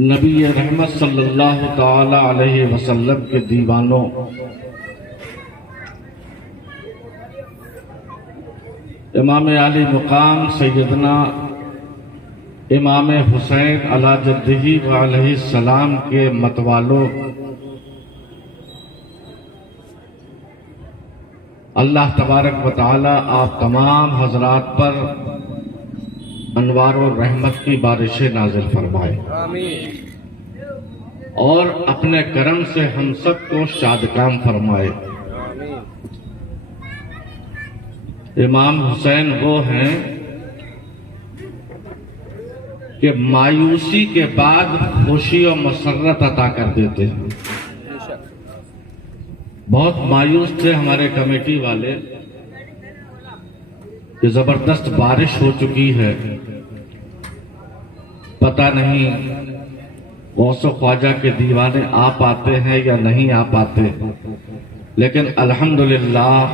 نبی رحمت صلی اللہ تعالی علیہ وسلم کے دیوانوں، امام علی مقام سیدنا امام حسین علی جدہ و علیہ السلام کے متوالوں، اللہ تبارک و تعالی آپ تمام حضرات پر انوار و رحمت کی بارشیں نازل فرمائے اور اپنے کرم سے ہم سب کو شادکام فرمائے۔ امام حسین وہ ہیں کہ مایوسی کے بعد خوشی و مسرت عطا کر دیتے ہیں۔ بہت مایوس تھے ہمارے کمیٹی والے کہ زبردست بارش ہو چکی ہے، پتہ نہیں غوث و خواجہ کے دیوانے آ پاتے ہیں یا نہیں آ پاتے، لیکن الحمدللہ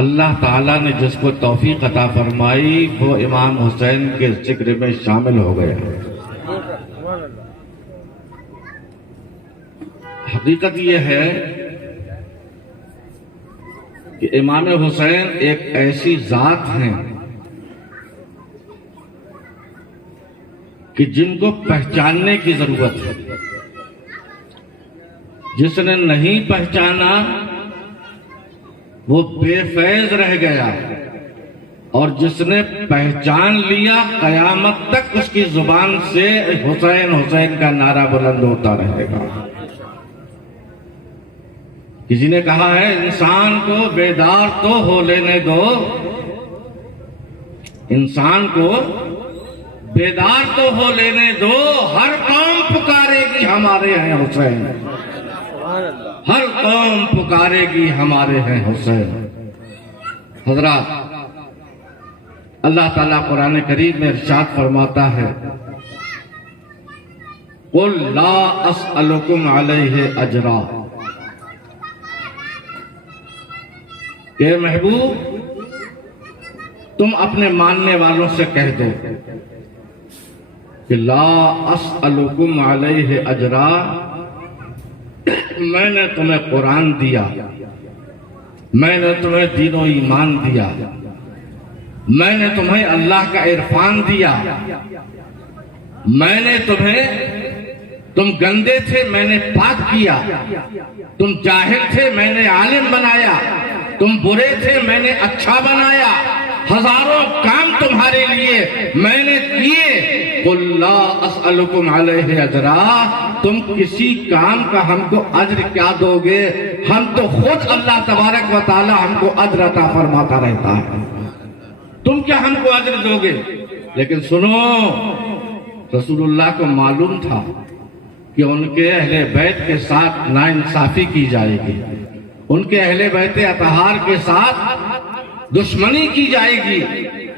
اللہ تعالیٰ نے جس کو توفیق عطا فرمائی وہ امام حسین کے ذکر میں شامل ہو گیا۔ حقیقت یہ ہے کہ امام حسین ایک ایسی ذات ہیں کہ جن کو پہچاننے کی ضرورت ہے۔ جس نے نہیں پہچانا وہ بے فیض رہ گیا، اور جس نے پہچان لیا قیامت تک اس کی زبان سے حسین حسین کا نعرہ بلند ہوتا رہے گا۔ کسی نے کہا ہے انسان کو بیدار تو ہو لینے دو، انسان کو بیدار تو ہو لینے دو، ہر قوم پکارے گی ہمارے ہیں حسین، ہر قوم پکارے گی ہمارے ہیں حسین۔ حضرات، اللہ تعالیٰ قرآن کریم میں ارشاد فرماتا ہے قُلْ لَا أَسْأَلُكُمْ عَلَيْهِ أَجْرًا، کہ محبوب تم اپنے ماننے والوں سے کہہ دو کہ لا اسألکم علیہ اجرا، میں نے تمہیں قرآن دیا، میں نے تمہیں دین و ایمان دیا، میں نے تمہیں اللہ کا عرفان دیا، میں نے تم گندے تھے میں نے پاک کیا، تم جاہل تھے میں نے عالم بنایا، تم برے تھے میں نے اچھا بنایا، ہزاروں کام تمہارے لیے میں نے کیے۔ قُلْ لَا أَسْأَلُكُمْ عَلَيْهِ أَجْرًا، تم کسی کام کا ہم کو اجر کیا دو گے؟ ہم تو خود اللہ تبارک و تعالی ہم کو اجر عطا فرماتا رہتا ہے، تم کیا ہم کو اجر دو گے؟ لیکن سنو، رسول اللہ کو معلوم تھا کہ ان کے اہل بیت کے ساتھ ناانصافی کی جائے گی، ان کے اہل بیت اطہار کے ساتھ دشمنی کی جائے گی،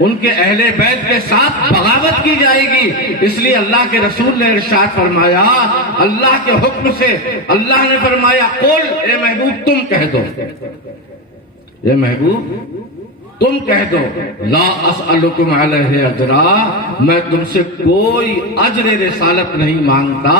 ان کے اہل بیت کے ساتھ بغاوت کی جائے گی، اس لیے اللہ کے رسول نے ارشاد فرمایا، اللہ کے حکم سے اللہ نے فرمایا قل، اے محبوب تم کہہ دو، اے محبوب تم کہہ دو لا اسألکم علیہ اجرا، میں تم سے کوئی اجر رسالت نہیں مانگتا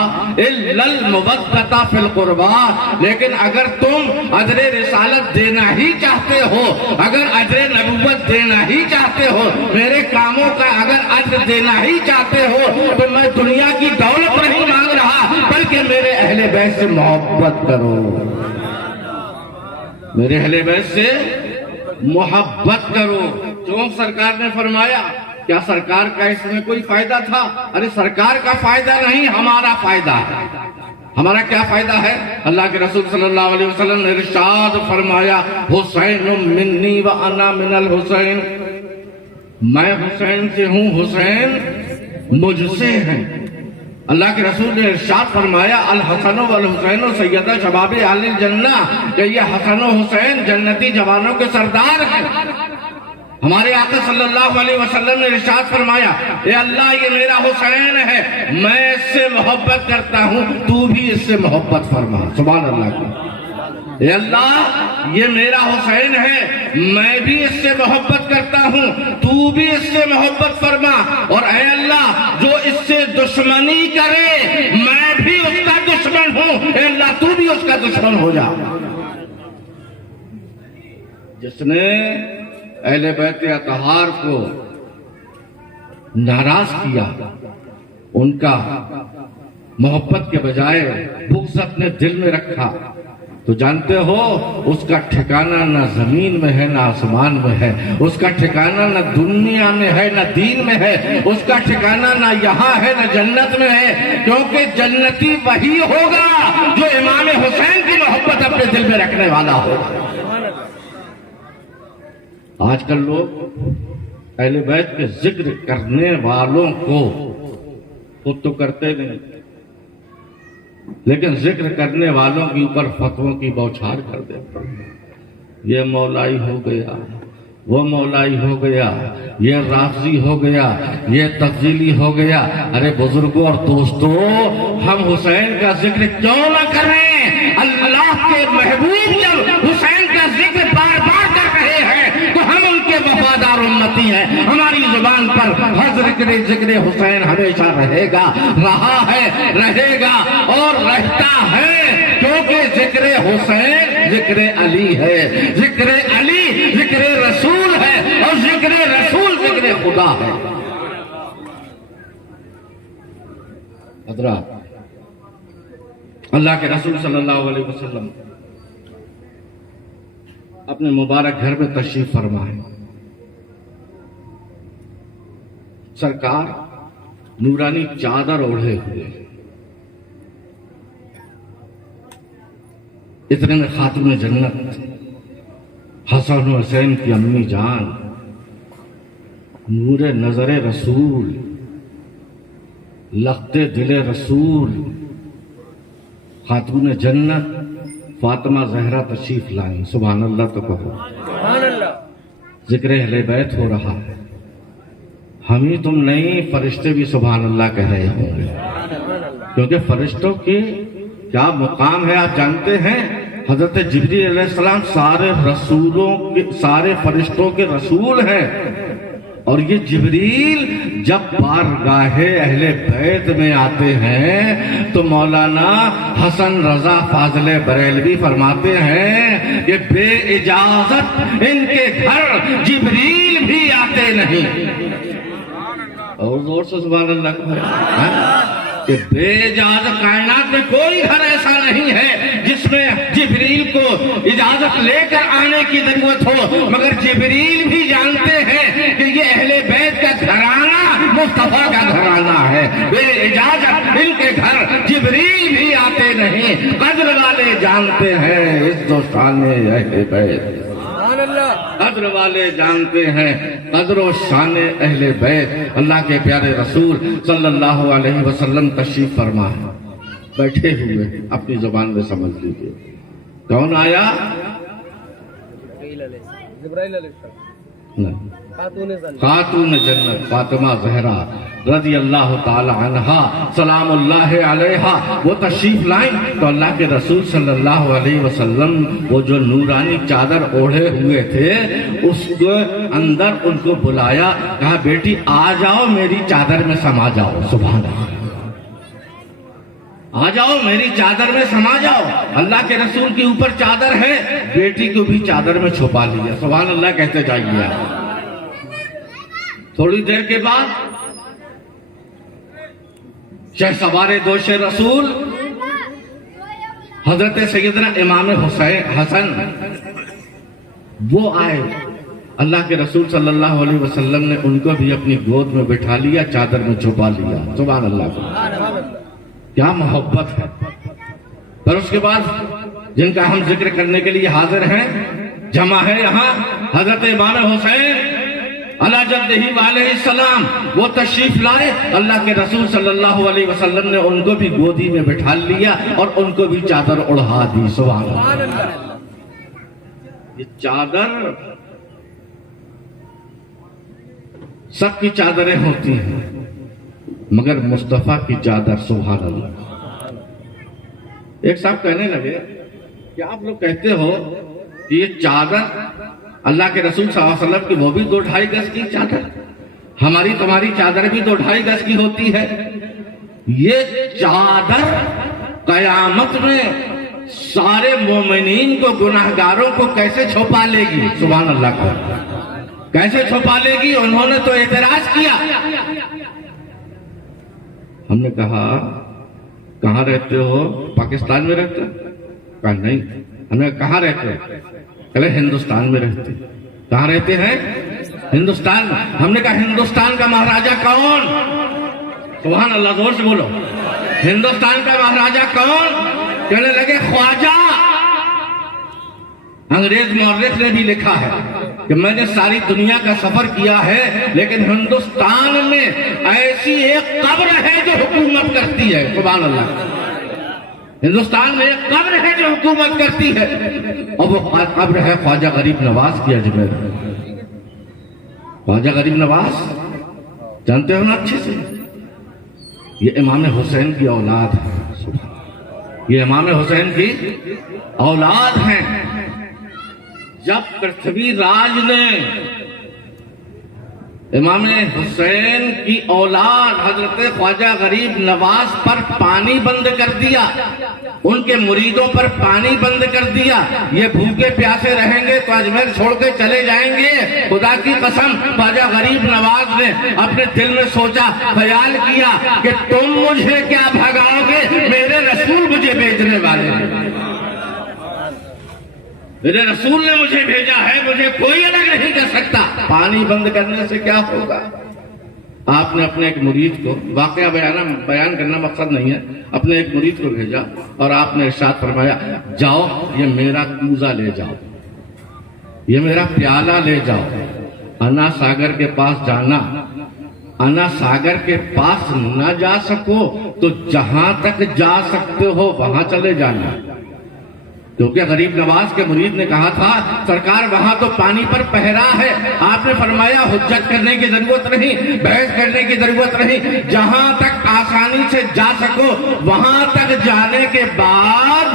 الا المودۃ فی القربى، لیکن اگر تم اجر رسالت دینا ہی چاہتے ہو، اگر اجر نبوت دینا ہی چاہتے ہو، میرے کاموں کا اگر اجر دینا ہی چاہتے ہو، تو میں دنیا کی دولت نہیں مانگ رہا، بلکہ میرے اہل بیت سے محبت کرو، میرے اہل بیت سے محبت کرو۔ کیوں سرکار نے فرمایا؟ کیا سرکار کا اس میں کوئی فائدہ تھا؟ ارے سرکار کا فائدہ نہیں، ہمارا فائدہ ہے۔ ہمارا کیا فائدہ ہے؟ اللہ کے رسول صلی اللہ علیہ وسلم نے ارشاد فرمایا حسین منی وانا من الحسین، میں حسین سے ہوں، حسین مجھ سے ہیں۔ اللہ کے رسول نے ارشاد فرمایا الحسن والحسین سیدہ شباب اہل الجنہ، کہ یہ حسن و حسین جنتی جوانوں کے سردار ہیں۔ ہمارے آقا صلی اللہ علیہ وسلم نے ارشاد فرمایا اے اللہ یہ میرا حسین ہے، میں اس سے محبت کرتا ہوں، تو بھی اس سے محبت فرما۔ سبحان اللہ کی اے اللہ یہ میرا حسین ہے، میں بھی اس سے محبت کرتا ہوں، تو بھی اس سے محبت فرما، اور اے اللہ جو اس سے دشمنی کرے میں بھی اس کا دشمن ہوں، اے اللہ تو بھی اس کا دشمن ہو جا۔ جس نے اہل بیت اطہار کو ناراض کیا، ان کا محبت کے بجائے بغض اپنے دل میں رکھا، تو جانتے ہو اس کا ٹھکانہ نہ زمین میں ہے نہ آسمان میں ہے، اس کا ٹھکانہ نہ دنیا میں ہے نہ دین میں ہے، اس کا ٹھکانہ نہ یہاں ہے نہ جنت میں ہے، کیونکہ جنتی وہی ہوگا جو امام حسین کی محبت اپنے دل میں رکھنے والا ہوگا۔ آج کل لوگ اہل بیت کے ذکر کرنے والوں کو خود تو کرتے نہیں، لیکن ذکر کرنے والوں کے اوپر فتووں کی بوچھار کر دیتے ہیں۔ یہ مولائی ہو گیا، وہ مولائی ہو گیا، یہ رافضی ہو گیا، یہ تفضیلی ہو گیا۔ ارے بزرگوں اور دوستو، ہم حسین کا ذکر کیوں نہ کریں؟ اللہ کے محبوب جب حسین کا ذکر بار بار کر رہے ہیں تو ہم ان کے وفادار امتی ہیں۔ ہماری زبان پر ہر ذکر حسین ہمیشہ رہے گا، رہا ہے، رہے گا اور رہتا ہے، کیونکہ ذکر حسین ذکر علی ہے، ذکر علی ذکر رسول ہے، اور ذکر رسول ذکر خدا ہے۔ حضرات، اللہ کے رسول صلی اللہ علیہ وسلم اپنے مبارک گھر میں تشریف فرمائے۔ سرکار نورانی چادر اوڑھے ہوئے، اتنے میں خاتون جنت حسن و حسین کی امی جان، نور نظر رسول، لخت دل رسول، خاتون جنت فاطمہ زہرا تشریف لائیں۔ سبحان اللہ تو کہو۔ ذکر اہل بیت ہو رہا ہے، ہم ہی تم نہیں، فرشتے بھی سبحان اللہ کہہ رہے ہوں گے، کیونکہ فرشتوں کی کیا مقام ہے آپ جانتے ہیں؟ حضرت جبریل علیہ السلام سارے فرشتوں کے رسول ہیں، اور یہ جبریل جب بارگاہ اہل بیت میں آتے ہیں تو مولانا حسن رضا فاضل بریلوی فرماتے ہیں کہ بے اجازت ان کے گھر جبریل بھی آتے نہیں۔ اور زور سے سبحان اللہ کہ بے اجازت کائنات میں کوئی گھر ایسا نہیں ہے جس میں جبریل کو اجازت لے کر آنے کی ضرورت ہو، مگر جبریل بھی جانتے ہیں کہ یہ اہل بیت کا گھرانہ مصطفیٰ کا گھرانہ ہے، بے اجازت ان کے گھر جبریل بھی آتے نہیں۔ قدر والے جانتے ہیں عزت و شان اہل بیت، قدر والے جانتے ہیں قدر و شان اہل بیت۔ اللہ کے پیارے رسول صلی اللہ علیہ وسلم تشریف فرما ہے، بیٹھے ہوئے اپنی زبان میں سمجھ لیجیے کون آیا؟ خاتون جنت فاطمہ زہرا رضی اللہ تعالی عنہا سلام اللہ علیہا، وہ تشریف لائیں تو اللہ کے رسول صلی اللہ علیہ وسلم وہ جو نورانی چادر اوڑھے ہوئے تھے اس کے اندر ان کو بلایا، کہا بیٹی آ جاؤ میری چادر میں سما جاؤ۔ سبحان اللہ، آ جاؤ میری چادر میں سما جاؤ۔ اللہ کے رسول کے اوپر چادر ہے، بیٹی کو بھی چادر میں چھپا لیا۔ سبحان اللہ کہتے جائیے۔ تھوڑی دیر کے بعد شہ سوار دوش رسول حضرت سیدنا امام حسن وہ آئے، اللہ کے رسول صلی اللہ علیہ وسلم نے ان کو بھی اپنی گود میں بٹھا لیا، چادر میں چھپا لیا۔ سبحان اللہ، کیا محبت ہے۔ پھر اس کے بعد جن کا ہم ذکر کرنے کے لیے حاضر ہیں، جمع ہے یہاں حضرت امام حسین علی جدہ علیہ السلام، وہ تشریف لائے، اللہ کے رسول صلی اللہ علیہ وسلم نے ان کو بھی گودی میں بٹھا لیا اور ان کو بھی چادر اڑھا دی۔ سبحان اللہ، یہ چادر سب کی چادریں ہوتی ہیں مگر مصطفیٰ کی چادر، سبحان اللہ۔ ایک صاحب کہنے لگے کہ آپ لوگ کہتے ہو کہ یہ چادر اللہ کے رسول صلی اللہ علیہ وسلم کی وہ بھی 2-2.5 گز کی چادر، ہماری تمہاری چادر بھی 2-2.5 گز کی ہوتی ہے، یہ چادر قیامت میں سارے مومنین کو، گناہگاروں کو کیسے چھپا لے گی؟ سبحان اللہ کو کیسے چھپا لے گی؟ انہوں نے تو اعتراض کیا. ہم نے کہا کہاں رہتے ہو؟ پاکستان میں رہتے ہو؟ کہا نہیں. ہم نے کہاں رہتے ہو؟ کہے ہندوستان میں رہتے. کہاں رہتے ہیں؟ ہندوستان میں. ہم نے کہا ہندوستان کا مہاراجا کون؟ سبحان اللہ، زور سے بولو. ہندوستان کا مہاراجا کون؟ کہنے لگے خواجہ. انگریز مورخ نے بھی لکھا ہے کہ میں نے ساری دنیا کا سفر کیا ہے، لیکن ہندوستان میں ایسی ایک قبر ہے جو حکومت کرتی ہے. سبحان اللہ. ہندوستان میں ایک قبر ہے جو حکومت کرتی ہے، اور وہ قبر ہے خواجہ غریب نواز کی اجمیر. خواجہ غریب نواز جانتے ہو نا اچھے سے؟ یہ امام حسین کی اولاد ہے. یہ امام حسین کی اولاد ہیں. جب پرتھوی راج نے امام حسین کی اولاد حضرت خواجہ غریب نواز پر پانی بند کر دیا، ان کے مریدوں پر پانی بند کر دیا، یہ بھوکے پیاسے رہیں گے تو اجمیر چھوڑ کے چلے جائیں گے. خدا کی قسم خواجہ غریب نواز نے اپنے دل میں سوچا، خیال کیا کہ تم مجھے کیا بھگاؤ گے، میرے رسول مجھے بھیجنے والے ہیں. میرے رسول نے مجھے بھیجا ہے، مجھے کوئی الگ نہیں کر سکتا. پانی بند کرنے سے کیا ہوگا؟ آپ نے اپنے ایک مرید کو، واقعہ بیان کرنا مقصد نہیں ہے، اپنے ایک مرید کو بھیجا اور آپ نے ارشاد فرمایا، جاؤ یہ میرا کوزہ لے جاؤ، یہ میرا پیالہ لے جاؤ، انا ساگر کے پاس جانا. انا ساگر کے پاس نہ جا سکو تو جہاں تک جا سکتے ہو وہاں چلے جانا. کیونکہ غریب نواز کے مرید نے کہا تھا، سرکار وہاں تو پانی پر پہرا ہے. آپ نے فرمایا حجت کرنے کی ضرورت نہیں، بحث کرنے کی ضرورت نہیں، جہاں تک آسانی سے جا سکو وہاں تک جانے کے بعد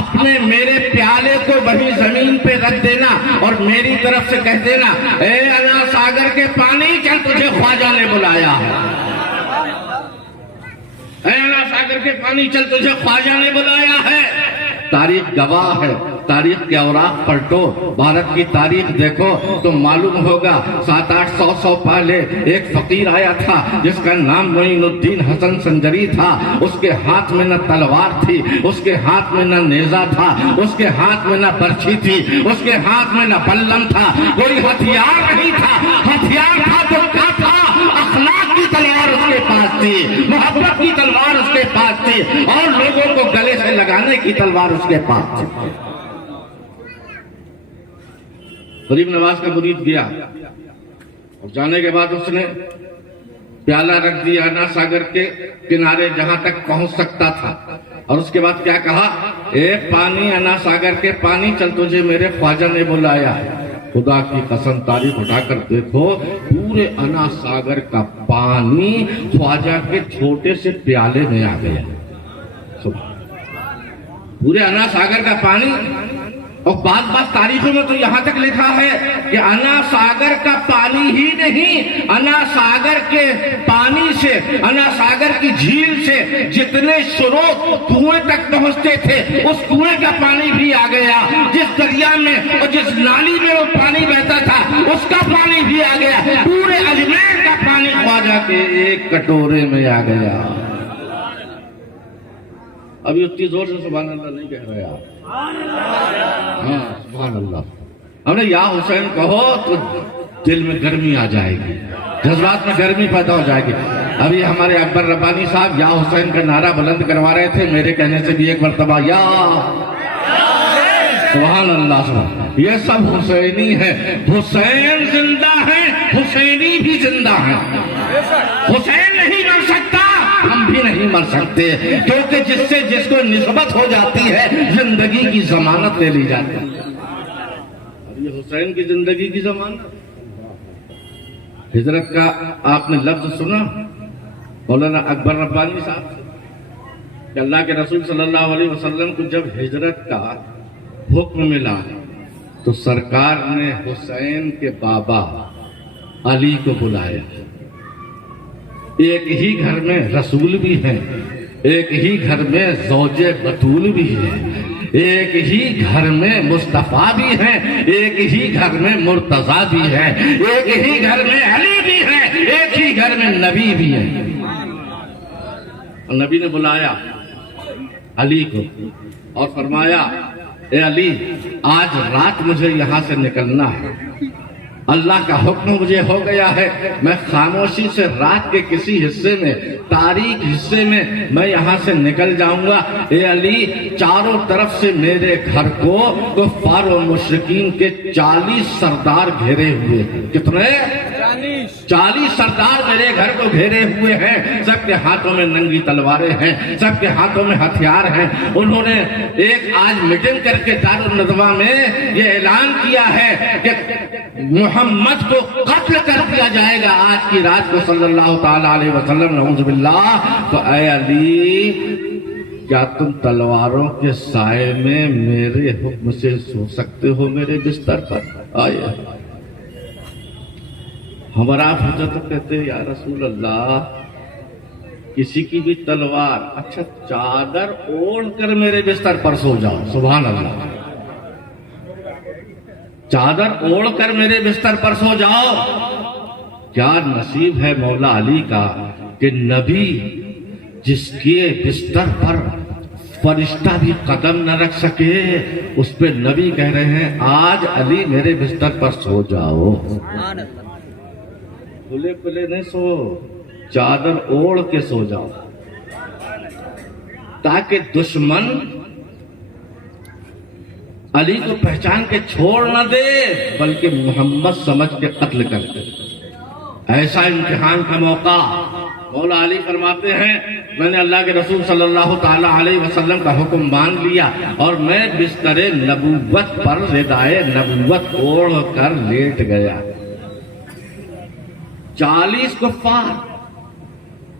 اپنے میرے پیالے کو وہیں زمین پہ رکھ دینا اور میری طرف سے کہہ دینا، اے انا ساگر کے پانی، چل تجھے خواجہ نے بلایا ہے. اے انا ساگر کے پانی، چل تجھے خواجہ نے بلایا ہے. تاریخ گواہ ہے. تاریخ کے اوراق پلٹو، بھارت کی تاریخ دیکھو تو معلوم ہوگا 700-800 پہلے ایک فقیر آیا تھا جس کا نام معین الدین حسن سنجری تھا. اس کے ہاتھ میں نہ تلوار تھی، اس کے ہاتھ میں نہ نیزہ تھا، اس کے ہاتھ میں نہ برچھی تھی، اس کے ہاتھ میں نہ بلم تھا، کوئی ہتھیار نہیں تھا. ہتھیار تھا تو کیا تھا؟ اخلاق کی تلوار اس کے پاس تھی، محبت کی تلوار اس کے پاس تھی، اور لوگوں کو گلے سے لگانے کی تلوار اس کے پاس تھی. غریب نواز کا مرید گیا اور جانے کے بعد اس نے پیالہ رکھ دیا انا ساگر کے کنارے جہاں تک پہنچ سکتا تھا، اور اس کے بعد کیا کہا، اے پانی، انا ساگر کے پانی، چل تجھے میرے خواجہ نے بلایا. خدا کی قسم تاریخ اٹھا کر دیکھو، پورے انا ساگر کا پانی خواجہ کے چھوٹے سے پیالے میں آ گیا. پورے انا ساگر کا پانی. اور بعض تاریخوں میں تو یہاں تک لکھا ہے کہ انا ساگر کا پانی ہی نہیں، انا ساگر کے پانی سے، انا ساگر کی جھیل سے جتنے سروت کنویں تک پہنچتے تھے اس کنویں کا پانی بھی آ گیا. جس دریا میں اور جس نالی میں وہ پانی بہتا تھا اس کا پانی بھی آ گیا. پورے اجمیر کا پانی خواجہ کے ایک کٹورے میں آ گیا. ابھی اتنی زور سے سبحان اللہ نہیں کہہ رہے آپ. ہاں سبحان اللہ. ہم نے یا حسین کہو تو دل میں گرمی آ جائے گی، جذبات میں گرمی پیدا ہو جائے گی. ابھی ہمارے اکبر ربانی صاحب یا حسین کا نعرہ بلند کروا رہے تھے، میرے کہنے سے بھی ایک مرتبہ یا سبحان اللہ. سبحان. یہ سب حسینی ہے. حسین زندہ ہے، حسینی بھی زندہ ہے. حسین نہیں مر سکتا، ہم بھی نہیں مر سکتے، کیونکہ جس سے جس کو نسبت ہو جاتی ہے زندگی کی ضمانت لے لی جاتی ہے. یہ حسین کی زندگی کی ضمانت. ہجرت کا آپ نے لفظ سنا مولانا اکبر ربانی صاحب سے کہ اللہ کے رسول صلی اللہ علیہ وسلم کو جب ہجرت کا حکم ملا تو سرکار نے حسین کے بابا علی کو بلایا. ایک ہی گھر میں رسول بھی ہیں، ایک ہی گھر میں زوج بطول بھی ہے، ایک ہی گھر میں مصطفیٰ بھی ہیں، ایک ہی گھر میں مرتضیٰ بھی ہے، ایک ہی گھر میں علی بھی ہے، ایک ہی گھر میں نبی بھی ہے۔ نبی نے بلایا علی کو اور فرمایا اے علی، آج رات مجھے یہاں سے نکلنا ہے، اللہ کا حکم مجھے ہو گیا ہے، میں خاموشی سے رات کے کسی حصے میں، تاریک حصے میں یہاں سے نکل جاؤں گا۔ اے علی، چاروں طرف سے میرے گھر کو کفار و مشرکین کے 40 سردار گھیرے ہوئے ہیں۔ کتنے؟ 40 سردار میرے گھر کو گھیرے ہوئے ہیں، سب کے ہاتھوں میں ننگی تلواریں ہیں، سب کے ہاتھوں میں ہتھیار ہیں۔ انہوں نے ایک آج میٹنگ کر کے دارالندوہ میں یہ اعلان کیا ہے کہ محمد کو قتل کر دیا جائے گا آج کی رات کو صلی اللہ تعالیٰ علیہ وسلم، نعوذ باللہ۔ تو اے علی، کیا تم تلواروں کے سائے میں میرے حکم سے سو سکتے ہو میرے بستر پر؟ آئے ہمارا ہوتا تو کہتے یا رسول اللہ، کسی کی بھی تلوار، اچھا چادر اوڑھ کر میرے بستر پر سو جاؤ۔ سبحان اللہ، چادر اوڑھ کر میرے بستر پر سو جاؤ۔ کیا نصیب ہے مولا علی کا کہ نبی جس کے بستر پر فرشتہ بھی قدم نہ رکھ سکے، اس پہ نبی کہہ رہے ہیں آج علی میرے بستر پر سو جاؤ۔ کھلے کھلے نہیں سو، چادر اوڑھ کے سو جاؤ، تاکہ دشمن علی کو پہچان کے چھوڑ نہ دے، بلکہ محمد سمجھ کے قتل کر دے۔ ایسا امتحان کا موقع مولا علی فرماتے ہیں میں نے اللہ کے رسول صلی اللہ تعالیٰ علیہ وسلم کا حکم مان لیا اور میں بستر نبوت پر ردائے نبوت اوڑھ کر لیٹ گیا۔ 40 کفار،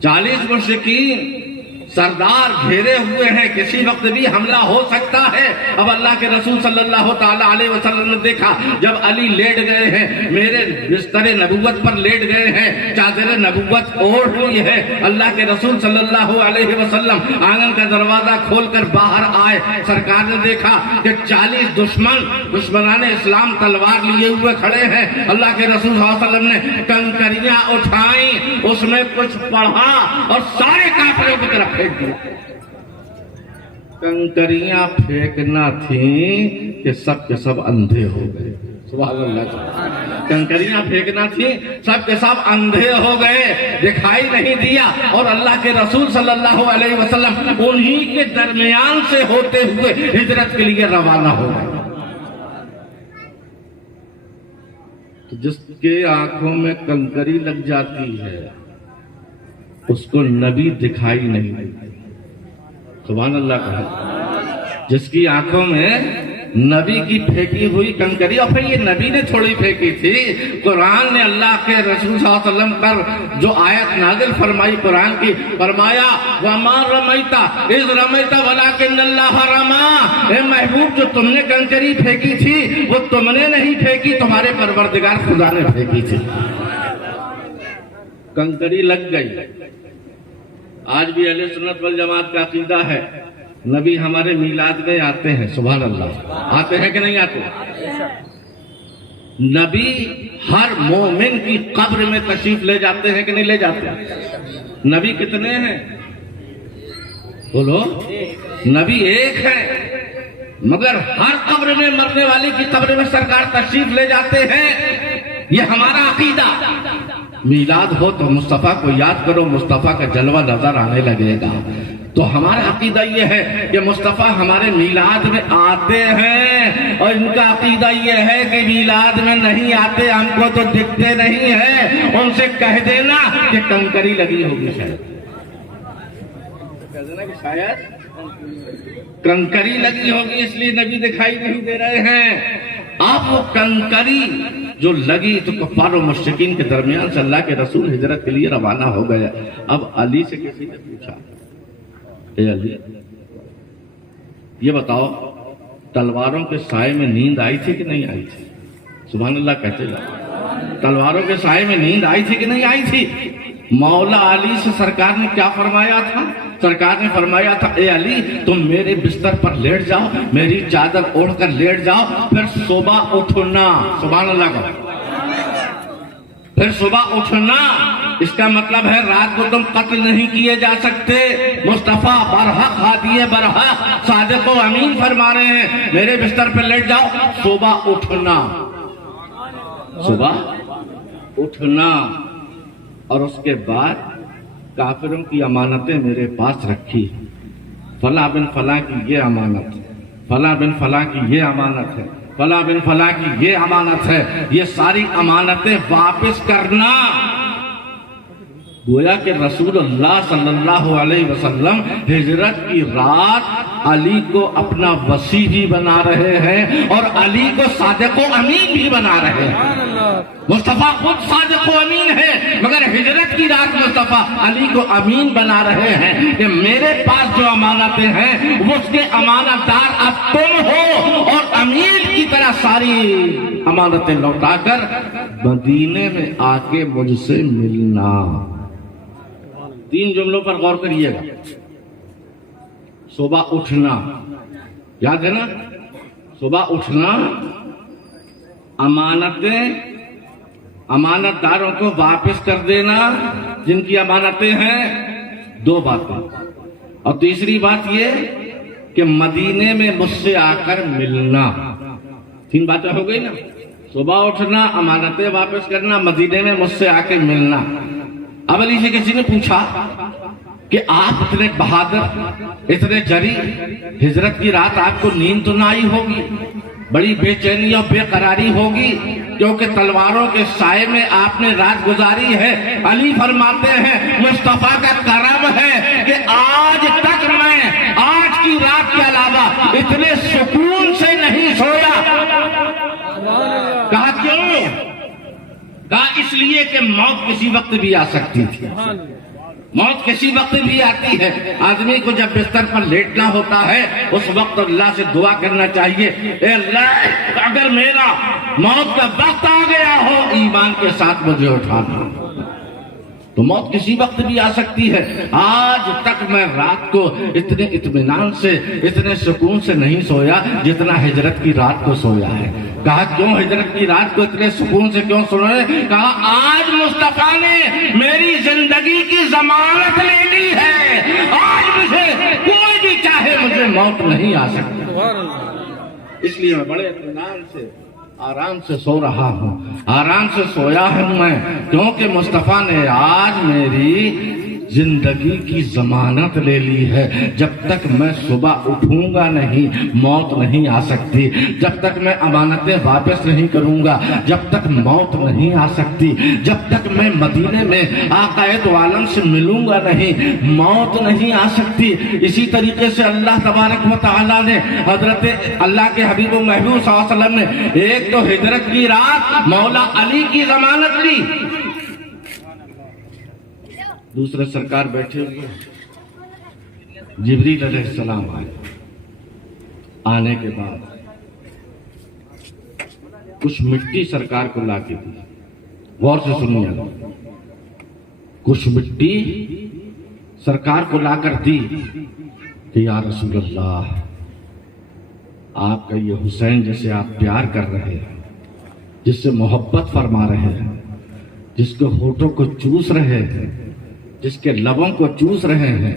40 مشرکین سردار گھیرے ہوئے ہیں، کسی وقت بھی حملہ ہو سکتا ہے۔ اب اللہ کے رسول صلی اللہ تعالیٰ علیہ وسلم نے دیکھا جب علی لیٹ گئے ہیں، میرے بستر نبوت پر لیٹ گئے ہیں، چادر نبوت اوڑھ ہوئی ہے، اللہ کے رسول صلی اللہ علیہ وسلم آنگن کا دروازہ کھول کر باہر آئے۔ سرکار نے دیکھا کہ 40 دشمنان اسلام تلوار لیے ہوئے کھڑے ہیں۔ اللہ کے رسول صلی اللہ علیہ وسلم نے کنکریاں اٹھائیں، اس میں کچھ پڑھا اور سارے کافروں کی طرف کنکریاں پھینکنا تھیں کہ سب کے سب اندھے ہو گئے۔ سبحان اللہ، کنکریاں پھینکنا تھیں، سب کے سب اندھے ہو گئے، دکھائی نہیں دیا، اور اللہ کے رسول صلی اللہ علیہ وسلم انہی کے درمیان سے ہوتے ہوئے ہجرت کے لیے روانہ ہو گئے۔ جس کے آنکھوں میں کنکری لگ جاتی ہے اس کو نبی دکھائی نہیں دیتا۔ سبحان اللہ کہا، جس کی آنکھوں میں نبی کی پھینکی ہوئی کنکری، اور پھر یہ نبی نے تھوڑی پھینکی تھی، قرآن نے اللہ کے رسول صلی اللہ علیہ وسلم پر جو آیت نازل فرمائی قرآن کی، فرمایا وَمَا رَمَيْتَ إِذْ رَمَيْتَ وَلَكِنَّ اللَّهَ رَمَى۔ اے محبوب، جو تم نے کنکری پھینکی تھی وہ تم نے نہیں پھینکی، تمہارے پروردگار خدا نے پھینکی تھی۔ کنکری لگ گئی۔ آج بھی اہل سنت والجماعت کا عقیدہ ہے نبی ہمارے میلاد میں آتے ہیں۔ سبحان اللہ، آتے ہیں کہ نہیں آتے؟ نبی ہر مومن کی قبر میں تشریف لے جاتے ہیں کہ نہیں لے جاتے؟ نبی کتنے ہیں؟ بولو، نبی ایک ہے، مگر ہر قبر میں، مرنے والی کی قبر میں سرکار تشریف لے جاتے ہیں۔ یہ ہمارا عقیدہ۔ میلاد ہو تو مصطفیٰ کو یاد کرو، مصطفیٰ کا جلوہ نظر آنے لگے گا۔ تو ہمارا عقیدہ یہ ہے کہ مصطفیٰ ہمارے میلاد میں آتے ہیں، اور ان کا عقیدہ یہ ہے کہ میلاد میں نہیں آتے، ہم کو تو دکھتے نہیں ہیں، ان سے کہہ دینا کہ کنکری لگی ہوگی، شاید کنکری لگی ہوگی اس لیے نبی دکھائی نہیں دے رہے ہیں۔ اب وہ کنکری جو لگی تو کفار و مشرکین کے درمیان سے اللہ کے رسول ہجرت کے لیے روانہ ہو گئے۔ اب علی سے کسی نے پوچھا، اے علی، یہ بتاؤ تلواروں کے سائے میں نیند آئی تھی کہ نہیں آئی تھی؟ سبحان اللہ کہتے ہیں، تلواروں کے سائے میں نیند آئی تھی کہ نہیں آئی تھی؟ مولا علی سے سرکار نے کیا فرمایا تھا؟ سرکار نے فرمایا تھا اے علی تم میرے بستر پر لیٹ جاؤ، میری چادر اوڑھ کر لیٹ جاؤ، پھر صبح اٹھنا، سبحان اللہ کا، پھر صبح اٹھنا۔ اس کا مطلب ہے رات کو تم قتل نہیں کیے جا سکتے۔ مصطفیٰ برحق ہادی برحق صادق و امین فرما رہے ہیں میرے بستر پر لیٹ جاؤ، صبح اٹھنا، صبح اٹھنا، اور اس کے بعد کافروں کی امانتیں میرے پاس رکھی، فلاں بن فلاں کی یہ امانت ہے، فلاں بن فلاں کی یہ امانت ہے، فلاں بن فلاں کی یہ امانت ہے، یہ ساری امانتیں واپس کرنا۔ گویا کہ رسول اللہ صلی اللہ علیہ وسلم ہجرت کی رات علی کو اپنا وصی بھی بنا رہے ہیں اور علی کو صادق و امین بھی بنا رہے ہیں۔ مصطفیٰ خود صادق و امین ہے، مگر ہجرت کی رات مصطفیٰ علی کو امین بنا رہے ہیں کہ میرے پاس جو امانتیں ہیں وہ اس کے امانت دار اب تم ہو، اور امین کی طرح ساری امانتیں لوٹا کر مدینے میں آ کے مجھ سے ملنا۔ تین جملوں پر غور کریے گا۔ صبح اٹھنا، یاد ہے نا؟ صبح اٹھنا، امانتیں، امانت داروں کو واپس کر دینا جن کی امانتیں ہیں، دو باتیں، اور تیسری بات یہ کہ مدینے میں مجھ سے آ کر ملنا۔ تین باتیں ہو گئی نا؟ صبح اٹھنا، امانتیں واپس کرنا، مدینے میں مجھ سے آ کے ملنا۔ اب علی سے کسی نے پوچھا کہ آپ اتنے بہادر، اتنے جری، ہجرت کی رات آپ کو نیند تو نہ آئی ہوگی، بڑی بے چینی اور بے قراری ہوگی کیونکہ تلواروں کے سائے میں آپ نے رات گزاری ہے۔ علی فرماتے ہیں مصطفیٰ کا کرم ہے کہ آج تک میں آج کی رات کے علاوہ اتنے سکون سے نہیں سویا۔ کہا کیوں؟ کہا اس لیے کہ موت کسی وقت بھی آ سکتی تھی، موت کسی وقت بھی آتی ہے۔ آدمی کو جب بستر پر لیٹنا ہوتا ہے اس وقت اللہ سے دعا کرنا چاہیے، اے اللہ اگر میرا موت کا وقت آ گیا ہو ایمان کے ساتھ مجھے اٹھانا۔ تو موت کسی وقت بھی آ سکتی ہے۔ آج تک میں رات کو اتنے اطمینان سے، اتنے سکون سے نہیں سویا جتنا ہجرت کی رات کو سویا ہے۔ کہا کیوں ہجرت کی رات کو اتنے سکون سے کیوں سوئے؟ کہا آج مصطفیٰ نے میری زندگی کی ضمانت لے لی ہے، آج مجھے کوئی بھی چاہے مجھے موت نہیں آ سکتی، اس لیے میں بڑے اطمینان سے آرام سے سو رہا ہوں، آرام سے سویا ہوں میں، کیونکہ مصطفیٰ نے آج میری زندگی کی ضمانت لے لی ہے۔ جب تک میں صبح اٹھوں گا نہیں موت نہیں آ سکتی، جب تک میں امانتیں واپس نہیں کروں گا جب تک موت نہیں آ سکتی، جب تک میں مدینے میں آقا دو عالم سے ملوں گا نہیں موت نہیں آ سکتی۔ اسی طریقے سے اللہ تبارک و تعالیٰ نے حضرت اللہ کے حبیب و محبوب صلی اللہ علیہ وسلم نے ایک تو ہجرت کی رات مولا علی کی ضمانت لی، دوسرے سرکار بیٹھے ہوئے، جبریل علیہ السلام آئے، آنے کے بعد کچھ مٹی سرکار کو لا کے دی، غور سے سنیے، کچھ مٹی سرکار کو لا کر دی کہ یا رسول اللہ آپ کا یہ حسین جسے آپ پیار کر رہے ہیں، جس سے محبت فرما رہے ہیں، جس کے ہونٹوں کو چوس رہے ہیں، جس کے لبوں کو چوس رہے ہیں،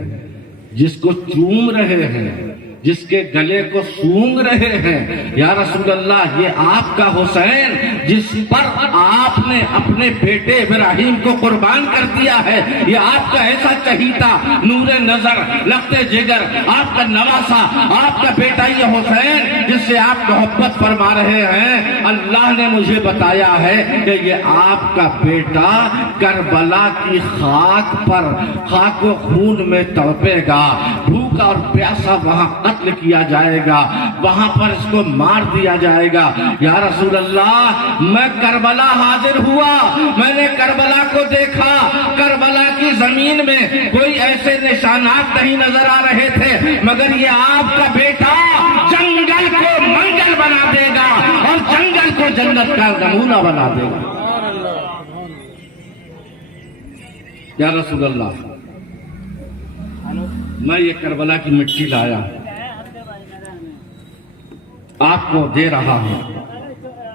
جس کو چوم رہے ہیں، جس کے گلے کو سونگ رہے ہیں، یا رسول اللہ یہ آپ کا حسین جس پر آپ نے اپنے بیٹے ابراہیم کو قربان کر دیا ہے، یہ آپ کا ایسا چہیتا، نور نظر، لخت جگر، آپ کا نواسا، آپ کا بیٹا یہ حسین جس سے آپ محبت فرما رہے ہیں، اللہ نے مجھے بتایا ہے کہ یہ آپ کا بیٹا کربلا کی خاک پر خاک و خون میں تڑپے گا، بھوکا اور پیاسا وہاں قتل کیا جائے گا، وہاں پر اس کو مار دیا جائے گا۔ یا رسول اللہ میں کربلا حاضر ہوا، میں نے کربلا کو دیکھا، کربلا کی زمین میں کوئی ایسے نشانات نہیں نظر آ رہے تھے مگر یہ آپ کا بیٹا جنگل کو منگل بنا دے گا اور جنگل کو جنت کا نمونہ بنا دے گا۔ یا رسول اللہ میں یہ کربلا کی مٹی لایا آپ کو دے رہا ہوں،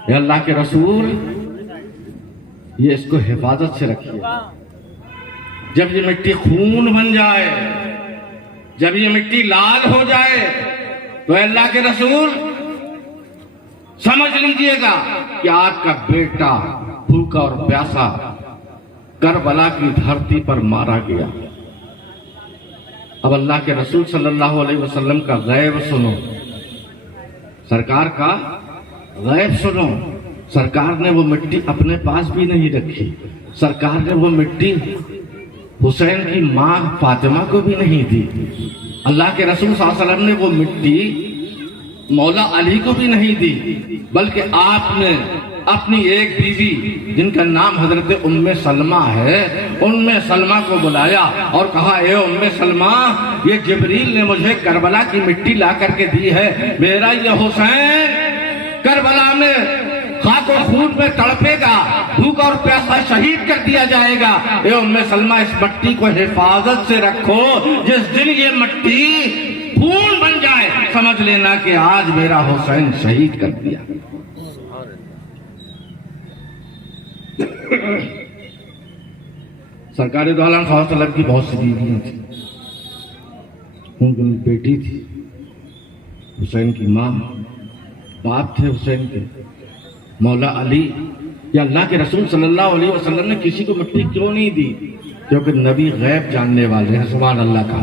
یا اللہ کے رسول یہ اس کو حفاظت سے رکھیے، جب یہ مٹی خون بن جائے، جب یہ مٹی لال ہو جائے تو اے اللہ کے رسول سمجھ لیجئے گا کہ آپ کا بیٹا بھوکا اور پیاسا کربلا کی دھرتی پر مارا گیا۔ اب اللہ کے رسول صلی اللہ علیہ وسلم کا غیب سنو، سرکار کا غیب سنو۔ سرکار نے وہ مٹی اپنے پاس بھی نہیں رکھی، سرکار نے وہ مٹی حسین کی ماں فاطمہ کو بھی نہیں دی، اللہ کے رسول صلی اللہ علیہ وسلم نے وہ مٹی مولا علی کو بھی نہیں دی، بلکہ آپ نے اپنی ایک بیوی جن کا نام حضرت ام سلمہ ہے، ام سلمہ کو بلایا اور کہا اے ام سلمہ یہ جبریل نے مجھے کربلا کی مٹی لا کر کے دی ہے، میرا یہ حسین کربلا میں خاک و خون میں تڑپے گا، بھوکا اور پیاسا شہید کر دیا جائے گا، اے ام سلمہ اس مٹی کو حفاظت سے رکھو، جس دن یہ مٹی خون بن جائے سمجھ لینا کہ آج میرا حسین شہید کر دیا۔ سرکار دو عالم صلی اللہ علیہ وسلم کی بہت سی بیویاں تھیں، ان کی بیٹی تھی، حسین کی ماں، باپ تھے حسین کے، مولا علی، یا اللہ کے رسول صلی اللہ علیہ وسلم نے کسی کو مٹی کیوں نہیں دی؟ کیونکہ نبی غیب جاننے والے ہیں، سبحان اللہ کا۔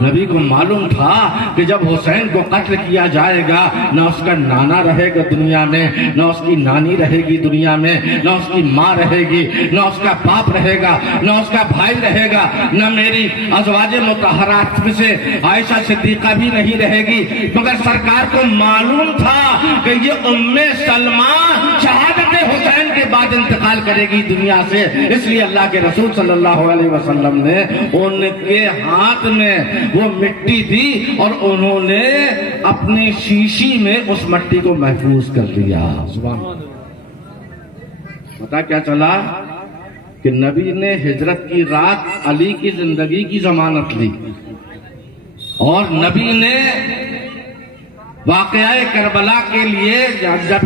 نبی کو معلوم تھا کہ جب حسین کو قتل کیا جائے گا نہ اس کا نانا رہے گا دنیا میں، نہ اس کی نانی رہے گی دنیا میں، نہ اس کی ماں رہے گی، نہ اس کا باپ رہے گا، نہ اس کا بھائی رہے گا، نہ میری ازواج مطہرات میں سے عائشہ صدیقہ بھی نہیں رہے گی، مگر سرکار کو معلوم تھا کہ یہ ام سلمہ شہادت حسین کے بعد انتقال کرے گی دنیا سے، اس لیے اللہ کے رسول صلی اللہ علیہ وسلم نے ان کے ہاتھ میں وہ مٹی دی اور انہوں نے اپنی شیشی میں اس مٹی کو محفوظ کر لیا۔ سبحان اللہ۔ پتہ کیا چلا کہ نبی نے ہجرت کی رات علی کی زندگی کی ضمانت لی، اور نبی نے واقعہ کربلا کے لیے جب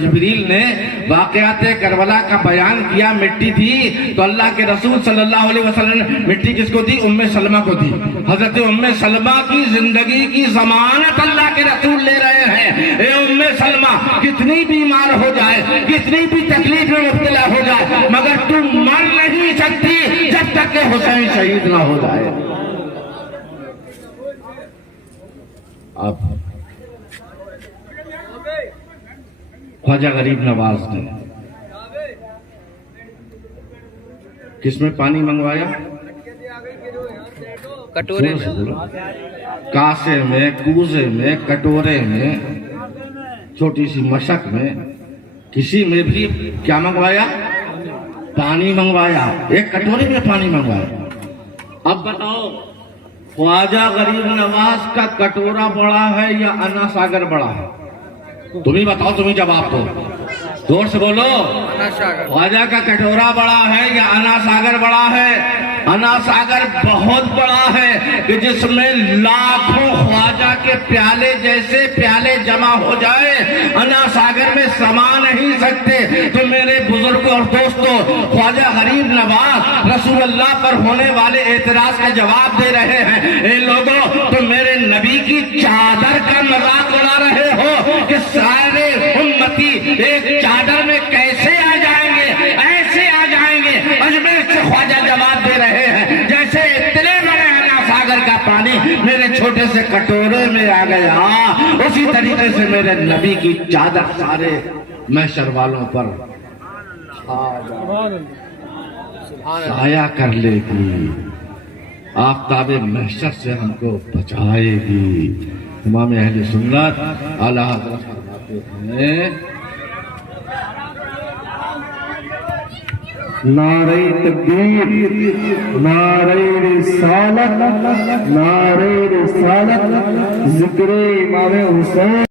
جبریل نے واقعات کربلا کا بیان کیا، مٹی دی، تو اللہ کے رسول صلی اللہ علیہ وسلم نے مٹی کس کو دی؟ ام سلمہ کو دی۔ حضرت ام سلمہ کی زندگی کی ضمانت اللہ کے رسول لے رہے ہیں۔ اے ام سلمہ کتنی بیمار ہو جائے، کتنی بھی تکلیف میں مبتلا ہو جائے، مگر تم مر نہیں سکتی جب تک کہ حسین شہید نہ ہو جائے۔ اب خواجہ غریب نواز نے کس میں پانی منگوایا؟ کٹورے میں، کاسے میں، کوزے میں، کٹورے میں، چھوٹی سی مشک میں، کسی میں بھی کیا منگوایا؟ پانی منگوایا، ایک کٹورے میں پانی منگوایا۔ اب بتاؤ خواجہ غریب نواز کا کٹورا بڑا ہے یا انا ساگر بڑا ہے؟ تمہیں بتاؤ، تمہیں جواب دو، زور سے بولو۔ خواجہ کا کٹورا بڑا ہے یا انا ساگر بڑا ہے؟ انا ساگر بہت بڑا ہے کہ جس میں لاکھوں خواجہ کے پیالے جیسے پیالے جمع ہو جائے، انا ساگر میں سما نہیں سکتے۔ تو میرے بزرگوں اور دوستوں، خواجہ غریب نواز رسول اللہ پر ہونے والے اعتراض کا جواب دے رہے ہیں۔ اے لوگوں، تم میرے نبی کی چادر کا مذاق اڑا رہے ہو کہ سارے امتی ایک چادر میں کیسے آ جائیں گے؟ ایسے آ جائیں گے۔ اجمیر سے خواجہ جواب دے رہے ہیں جیسے اتنے بڑے انا ساگر کا پانی میرے چھوٹے سے کٹورے میں آ گیا، اسی طریقے سے میرے نبی کی چادر سارے محشر والوں پر سایہ کر لے گی، آفتاب محشر سے ہم کو بچائے گی۔ امام اہل سنت اعلیٰ حضرت فرماتے ہیں نعرہ تکبیر، نعرہ رسالت، نعرہ رسالت، ذکر امام حسین۔